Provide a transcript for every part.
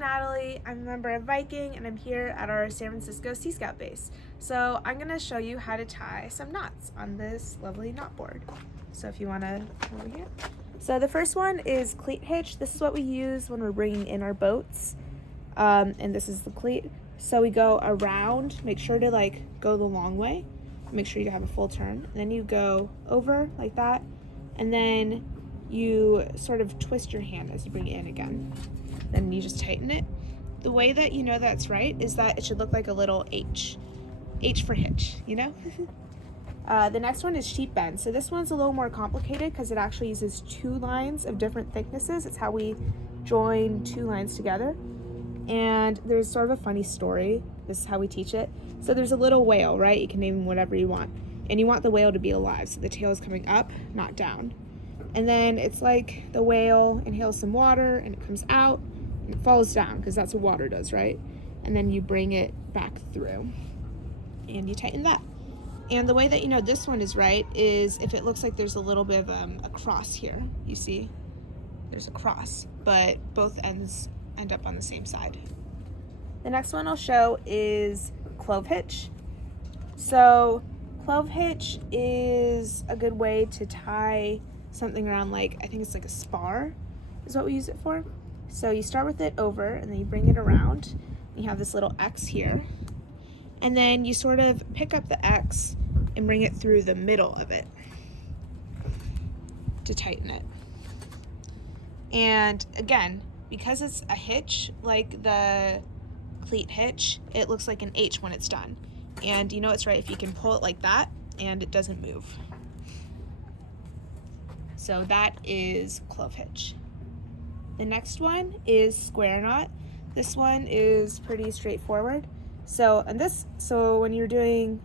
Natalie, I'm a member of Viking, and I'm here at our San Francisco Sea Scout base. So I'm going to show you how to tie some knots on this lovely knot board. So if you want to come over here. So the first one is cleat hitch. This is what we use when we're bringing in our boats. And this is the cleat. So we go around, make sure to go the long way. Make sure you have a full turn. And then you go over like that. And then you sort of twist your hand as you bring it in again. Then you just tighten it. The way that you know that's right is that it should look like a little H. H for hitch, you know? The next one is sheep bend. So this one's a little more complicated because it actually uses two lines of different thicknesses. It's how we join two lines together. And there's sort of a funny story. This is how we teach it. So there's a little whale, right? You can name whatever you want. And you want the whale to be alive. So the tail is coming up, not down. And then it's like the whale inhales some water and it comes out and it falls down because that's what water does, right? And then you bring it back through and you tighten that. And the way that you know this one is right is if it looks like there's a little bit of a cross here. You see? There's a cross, but both ends end up on the same side. The next one I'll show is clove hitch. So clove hitch is a good way to tie something around, I think it's like a spar is what we use it for. So you start with it over and then you bring it around. You have this little X here. And then you sort of pick up the X and bring it through the middle of it to tighten it. And again, because it's a hitch, like the cleat hitch, it looks like an H when it's done. And you know it's right if you can pull it like that and it doesn't move. So that is clove hitch. The next one is square knot. This one is pretty straightforward. So when you're doing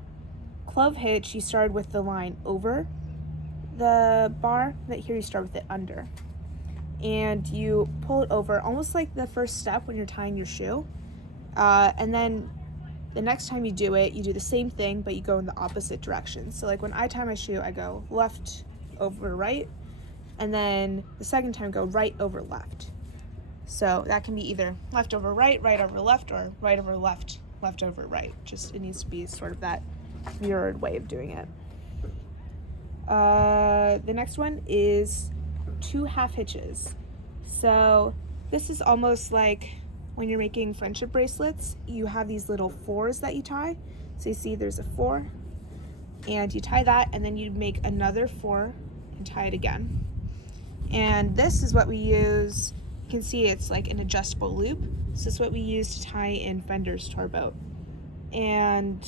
clove hitch, you start with the line over the bar, but here you start with it under. And you pull it over almost like the first step when you're tying your shoe. And then the next time you do it, you do the same thing, but you go in the opposite direction. So like when I tie my shoe, I go left over right, and then the second time go right over left. So that can be either left over right, right over left, or right over left, left over right. Just it needs to be sort of that mirrored way of doing it. The next one is 2 half hitches. So this is almost like when you're making friendship bracelets, you have these little 4s that you tie. So you see there's a 4 and you tie that and then you make another 4 and tie it again. And this is what we use. You can see it's like an adjustable loop. So this is what we use to tie in fenders to our boat. And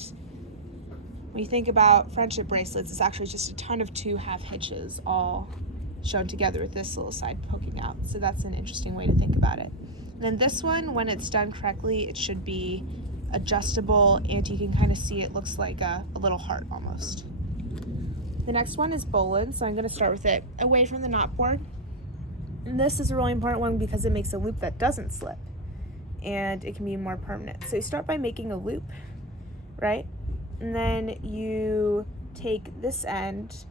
when you think about friendship bracelets, it's actually just a ton of 2 half hitches all shown together with this little side poking out. So that's an interesting way to think about it. And then this one, when it's done correctly, it should be adjustable and you can kind of see it looks like a little heart almost. The next one is Bowline, so I'm going to start with it away from the knot board. And this is a really important one because it makes a loop that doesn't slip and it can be more permanent. So you start by making a loop, right? And then you take this end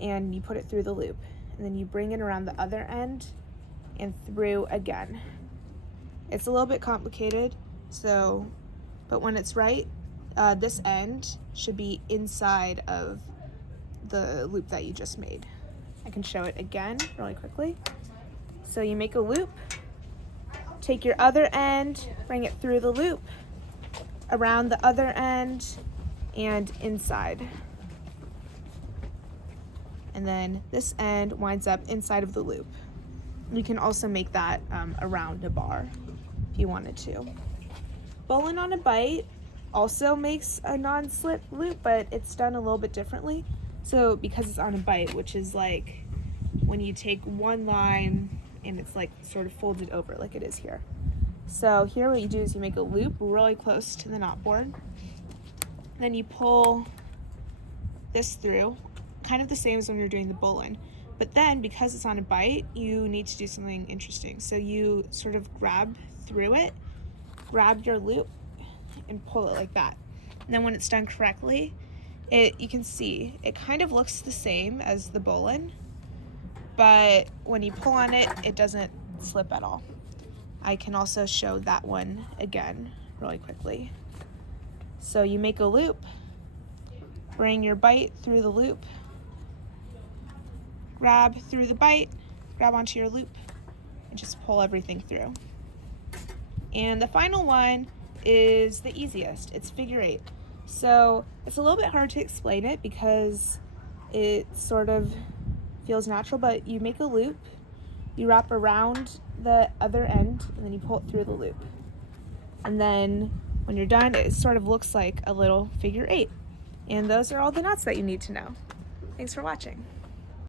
and you put it through the loop. And then you bring it around the other end and through again. It's a little bit complicated, but when it's right, this end should be inside of the loop that you just made. I can show it again really quickly. So you make a loop, take your other end, bring it through the loop, around the other end, and inside. And then this end winds up inside of the loop. You can also make that around a bar if you wanted to. Bowline on a bight also makes a non-slip loop, but it's done a little bit differently. So because it's on a bight, which is like when you take one line and it's like sort of folded over like it is here. So here what you do is you make a loop really close to the knot board. Then you pull this through, kind of the same as when you're doing the bowline. But then because it's on a bight, you need to do something interesting. So you sort of grab through it, grab your loop, and pull it like that. And then when it's done correctly, you can see it kind of looks the same as the bowline, but when you pull on it, it doesn't slip at all. I can also show that one again really quickly. So you make a loop, bring your bight through the loop, grab through the bight, grab onto your loop, and just pull everything through. And the final one is the easiest. It's figure 8. So it's a little bit hard to explain it because it sort of feels natural, but you make a loop, you wrap around the other end, and then you pull it through the loop. And then when you're done, it sort of looks like a little figure 8. And those are all the knots that you need to know. Thanks for watching.